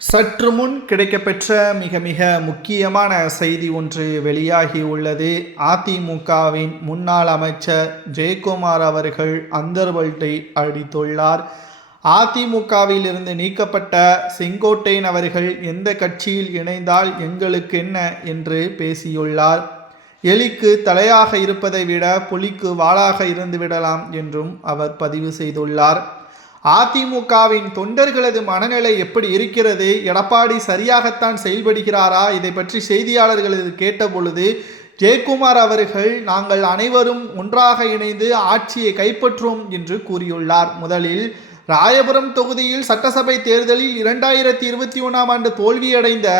சற்று முன் கிடைக்கப்பெற்ற மிக மிக முக்கியமான செய்தி ஒன்று வெளியாகி உள்ளது. அதிமுகவின் முன்னாள் அமைச்சர் ஜெயக்குமார் அவர்கள் அந்தர்வல்ட்டை அடித்துள்ளார். அதிமுகவில் இருந்து நீக்கப்பட்ட செங்கோட்டையன் அவர்கள் எந்த கட்சியில் இணைந்தால் எங்களுக்கு என்ன என்று பேசியுள்ளார். எலிக்கு தலையாக இருப்பதை விட புலிக்கு வாளாக இருந்து விடலாம் என்றும் அவர் பதிவு செய்துள்ளார். அதிமுகவின் தொண்டர்களது மனநிலை எப்படி இருக்கிறது? எடப்பாடி சரியாகத்தான் செயல்படுகிறாரா? இதை பற்றி செய்தியாளர்களது கேட்டபொழுது ஜெயக்குமார் அவர்கள் நாங்கள் அனைவரும் ஒன்றாக இணைந்து ஆட்சியை கைப்பற்றுவோம் என்று கூறியுள்ளார். முதலில் ராயபுரம் தொகுதியில் சட்டசபை தேர்தலில் 2021ஆம் ஆண்டு தோல்வியடைந்த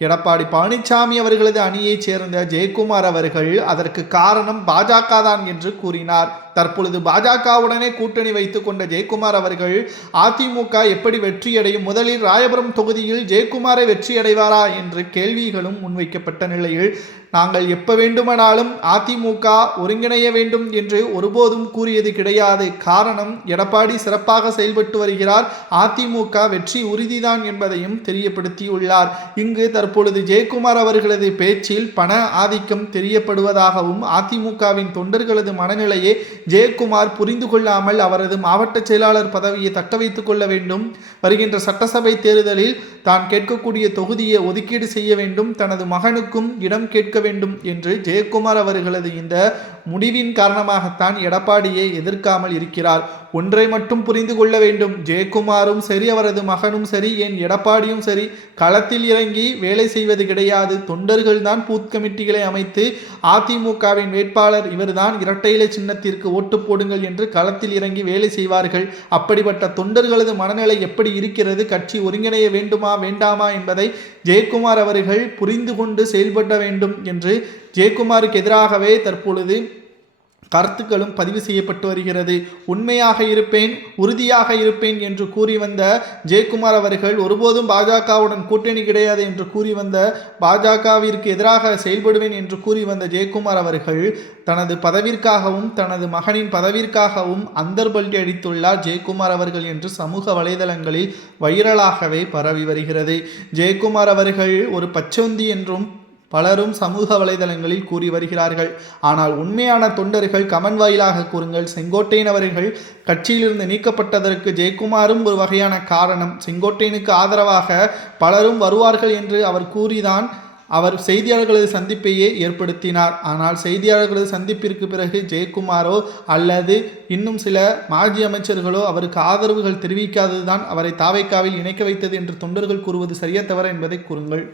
எடப்பாடி பழனிசாமி அவர்களது அணியைச் சேர்ந்த ஜெயக்குமார் அவர்கள் அதற்கு காரணம் பாஜக தான் என்று கூறினார். தற்பொழுது பாஜகவுடனே கூட்டணி வைத்துக் கொண்ட ஜெயக்குமார் அவர்கள் அதிமுக எப்படி வெற்றியடையும், முதலில் ராயபுரம் தொகுதியில் ஜெயக்குமாரை வெற்றியடைவாரா என்று கேள்விகளும் முன்வைக்கப்பட்ட நிலையில் நாங்கள் எப்ப வேண்டுமானாலும் அதிமுக ஒருங்கிணைய வேண்டும் என்று ஒருபோதும் கூறியது கிடையாது. காரணம், எடப்பாடி சிறப்பாக செயல்பட்டு வருகிறார், அதிமுக வெற்றி உறுதிதான் என்பதையும் தெரியப்படுத்தியுள்ளார். இங்கு தற்பொழுது ஜெயக்குமார் அவர்களது பேச்சில் பண ஆதிக்கம் தெரியப்படுவதாகவும் அதிமுகவின் தொண்டர்களது மனநிலையே ஜெயக்குமார் புரிந்து கொள்ளாமல் அவரது மாவட்ட செயலாளர் பதவியை தக்க வைத்துக் கொள்ள வேண்டும், வருகின்ற சட்டசபை தேர்தலில் தான் கேட்கக்கூடிய தொகுதியை ஒதுக்கீடு செய்ய வேண்டும், தனது மகனுக்கும் இடம் கேட்க வேண்டும் என்று ஜெயக்குமார் அவர்களது இந்த முடிவின் காரணமாகத்தான் எடப்பாடியை எதிர்க்காமல் இருக்கிறார். ஒன்றை மட்டும் புரிந்து கொள்ள வேண்டும், ஜெயக்குமாரும் சரி அவரது மகனும் சரி ஏன் எடப்பாடியும் சரி களத்தில் இறங்கி வேலை செய்வது கிடையாது. தொண்டர்கள் தான் பூத் கமிட்டிகளை அமைத்து அதிமுகவின் வேட்பாளர் இவர்தான், இரட்டை இலை சின்னத்திற்கு ஓட்டு போடுங்கள் என்று களத்தில் இறங்கி வேலை செய்வார்கள். அப்படிப்பட்ட தொண்டர்களது மனநிலை எப்படி இருக்கிறது, கட்சி ஒருங்கிணைய வேண்டுமா வேண்டாமா என்பதை ஜெயக்குமார் அவர்கள் புரிந்து கொண்டு செயல்பட வேண்டும் என்று ஜெயக்குமாருக்கு எதிராகவே தற்பொழுது கருத்துக்களும் பதிவு செய்யப்பட்டு வருகிறது. உண்மையாக இருப்பேன், உறுதியாக இருப்பேன் என்று கூறி வந்த ஜெயக்குமார் அவர்கள் ஒருபோதும் பாஜகவுடன் கூட்டணி கிடையாது என்று கூறி வந்த, பாஜகவிற்கு எதிராக செயல்படுவேன் என்று கூறி வந்த ஜெயக்குமார் அவர்கள் தனது பதவிற்காகவும் தனது மகனின் பதவிற்காகவும் அந்தர்பல்டி அடித்துள்ளார் ஜெயக்குமார் அவர்கள் என்று சமூக வலைதளங்களில் வைரலாகவே பரவி வருகிறது. ஜெயக்குமார் அவர்கள் ஒரு பச்சோந்தி என்றும் பலரும் சமூக வலைதளங்களில் கூறி வருகிறார்கள். ஆனால் உண்மையான தொண்டர்கள் கமெண்ட் வாயிலாக கூறுங்கள். செங்கோட்டையன் அவர்கள் கட்சியிலிருந்து நீக்கப்பட்டதற்கு ஜெயக்குமாரும் ஒரு வகையான காரணம். செங்கோட்டையனுக்கு ஆதரவாக பலரும் வருவார்கள் என்று அவர் கூறிதான் அவர் செய்தியாளர்களது சந்திப்பையே ஏற்படுத்தினார். ஆனால் செய்தியாளர்களது சந்திப்பிற்கு பிறகு ஜெயக்குமாரோ அல்லது இன்னும் சில மாஜி அமைச்சர்களோ அவருக்கு ஆதரவுகள் தெரிவிக்காததுதான் அவரை தாவைக்காவில் இணைக்க வைத்தது என்று தொண்டர்கள் கூறுவது சரியா தவறா என்பதை கூறுங்கள்.